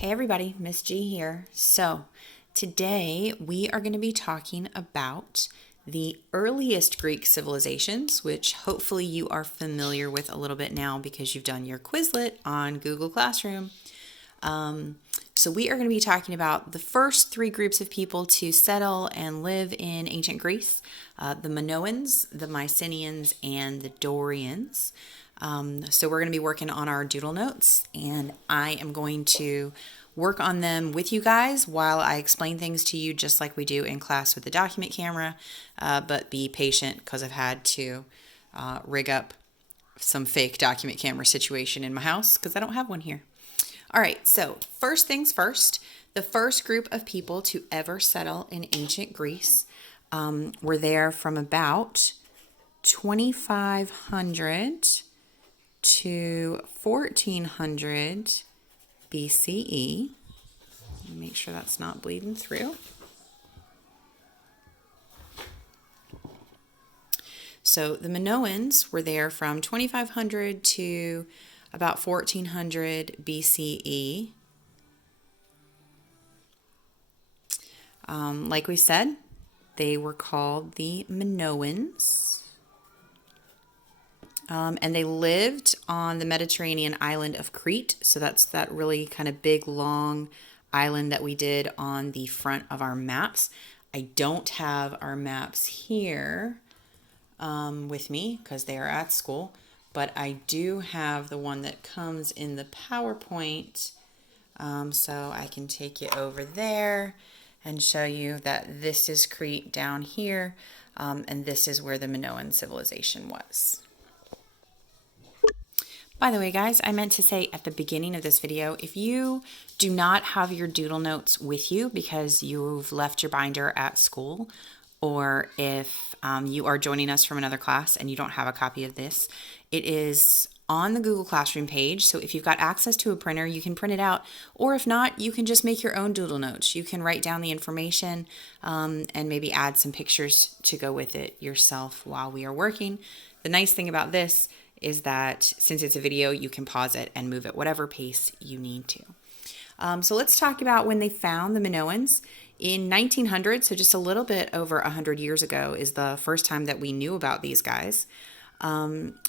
Hey everybody, Miss G here. So, today we are going to be talking about the earliest Greek civilizations, which hopefully you are familiar with a little bit now because you've done your Quizlet on Google Classroom. So, we are going to be talking about the first three groups of people to settle and live in ancient Greece, the Minoans, the Mycenaeans, and the Dorians. So we're going to be working on our doodle notes, and I am going to work on them with you guys while I explain things to you just like we do in class with the document camera, but be patient because I've had to rig up some fake document camera situation in my house because I don't have one here. All right, so first things first, the first group of people to ever settle in ancient Greece were there from about 2500 to 1400 BCE. Make sure that's not bleeding through. So the Minoans were there from 2500 to about 1400 BCE. Like we said, they were called the Minoans. And they lived on the Mediterranean island of Crete. So that's that really kind of big, long island that we did on the front of our maps. I don't have our maps here with me because they are at school, but I do have the one that comes in the PowerPoint. So I can take you over there and show you that this is Crete down here, and this is where the Minoan civilization was. By the way, guys, I meant to say at the beginning of this video, if you do not have your doodle notes with you because you've left your binder at school, or if you are joining us from another class and you don't have a copy of this, it is on the Google Classroom page. So if you've got access to a printer, you can print it out, or if not, you can just make your own doodle notes. You can write down the information and maybe add some pictures to go with it yourself while we are working. The nice thing about this is that since it's a video, you can pause it and move at whatever pace you need to. So let's talk about when they found the Minoans. In 1900, so just a little bit over 100 years ago, is the first time that we knew about these guys.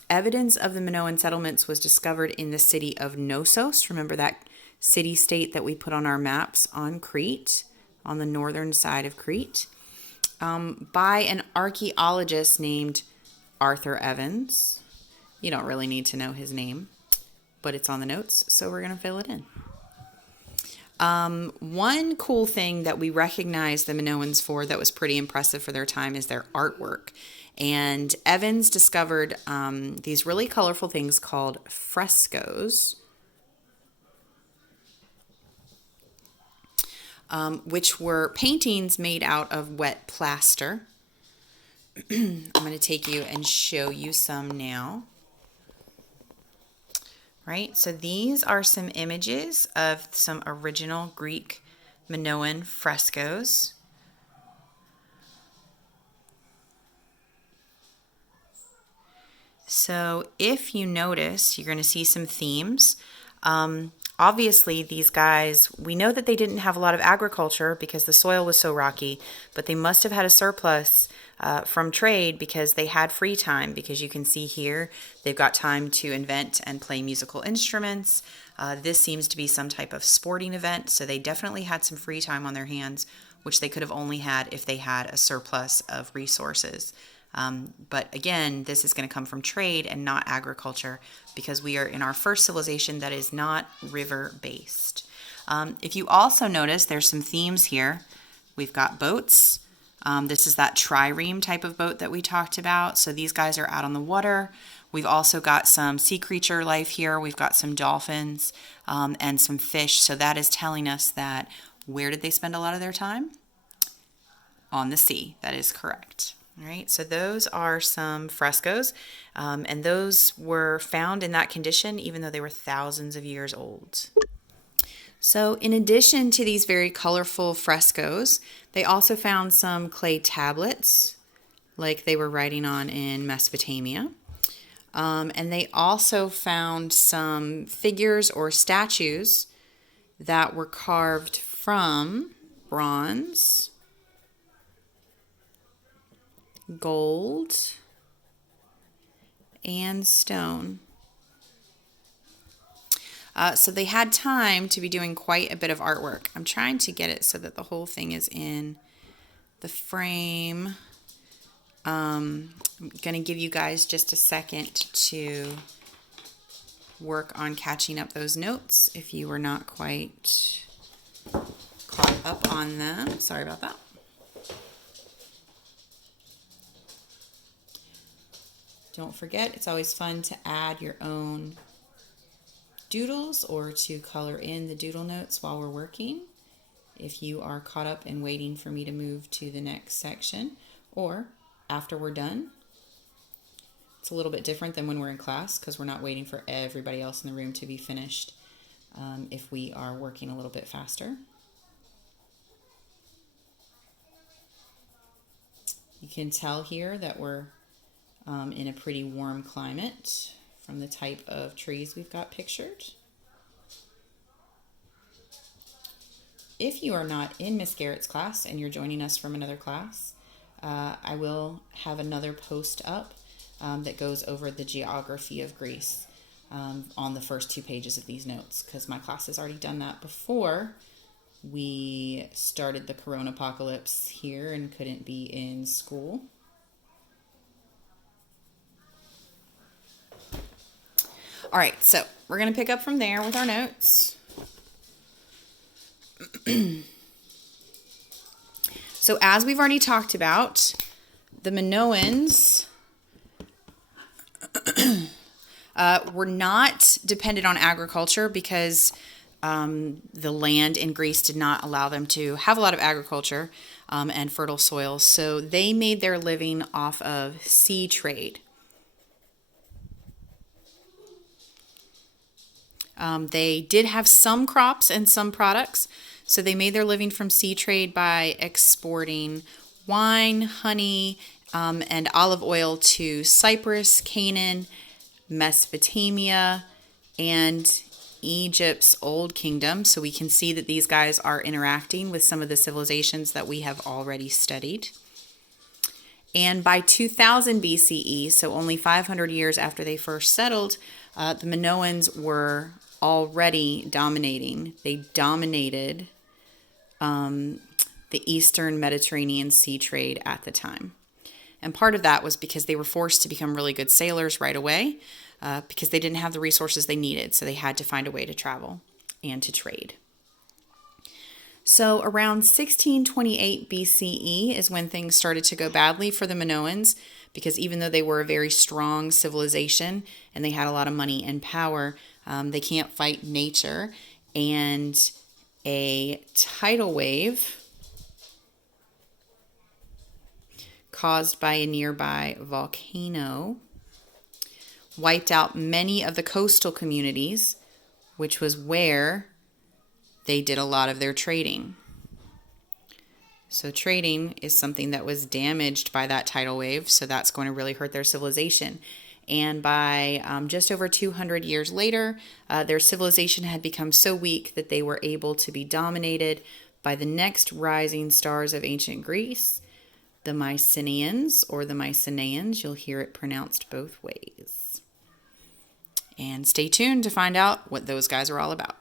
Evidence of the Minoan settlements was discovered in the city of Knossos. Remember that city-state that we put on our maps on Crete, on the northern side of Crete, by an archaeologist named Arthur Evans. You don't really need to know his name, but it's on the notes, so we're going to fill it in. One cool thing that we recognize the Minoans for that was pretty impressive for their time is their artwork. And Evans discovered these really colorful things called frescoes, which were paintings made out of wet plaster. I'm going to take you and show you some now. Right, so these are some images of some original Greek Minoan frescoes. So if you notice, you're going to see some themes. Obviously, these guys, we know that they didn't have a lot of agriculture because the soil was so rocky, but they must have had a surplus from trade because they had free time, because you can see here they've got time to invent and play musical instruments. This seems to be some type of sporting event, so they definitely had some free time on their hands, which they could have only had if they had a surplus of resources. But again, this is going to come from trade and not agriculture because we are in our first civilization that is not river-based. If you also notice, there's some themes here. We've got boats. This is that trireme type of boat that we talked about. So these guys are out on the water. We've also got some sea creature life here. We've got some dolphins and some fish. So that is telling us that where did they spend a lot of their time? On the sea. That is correct. All right, so those are some frescoes, and those were found in that condition even though they were thousands of years old. So in addition to these very colorful frescoes, they also found some clay tablets like they were writing on in Mesopotamia. And they also found some figures or statues that were carved from bronze, gold, and stone. So they had time to be doing quite a bit of artwork. I'm trying to get it so that the whole thing is in the frame. I'm going to give you guys just a second to work on catching up those notes if you were not quite caught up on them. Sorry about that. Don't forget, it's always fun to add your own doodles or to color in the doodle notes while we're working. If you are caught up and waiting for me to move to the next section, or after we're done. It's a little bit different than when we're in class because we're not waiting for everybody else in the room to be finished if we are working a little bit faster. You can tell here that we're in a pretty warm climate from the type of trees we've got pictured. If you are not in Miss Garrett's class and you're joining us from another class, I will have another post up that goes over the geography of Greece on the first 2 pages of these notes, because my class has already done that before we started the corona apocalypse here and couldn't be in school. All right, so we're going to pick up from there with our notes. So as we've already talked about, the Minoans were not dependent on agriculture because the land in Greece did not allow them to have a lot of agriculture and fertile soils. So they made their living off of sea trade. They did have some crops and some products, so they made their living from sea trade by exporting wine, honey, and olive oil to Cyprus, Canaan, Mesopotamia, and Egypt's Old Kingdom. So we can see that these guys are interacting with some of the civilizations that we have already studied. And by 2000 BCE, so only 500 years after they first settled, the Minoans were already dominating. They dominated the Eastern Mediterranean sea trade at the time. And part of that was because they were forced to become really good sailors right away because they didn't have the resources they needed. So they had to find a way to travel and to trade. So around 1628 BCE is when things started to go badly for the Minoans, because even though they were a very strong civilization and they had a lot of money and power, they can't fight nature. And a tidal wave caused by a nearby volcano wiped out many of the coastal communities, which was where they did a lot of their trading. So trading is something that was damaged by that tidal wave, so that's going to really hurt their civilization. And by just over 200 years later, their civilization had become so weak that they were able to be dominated by the next rising stars of ancient Greece, the Mycenaeans or the Mycenaeans. You'll hear it pronounced both ways. And stay tuned to find out what those guys are all about.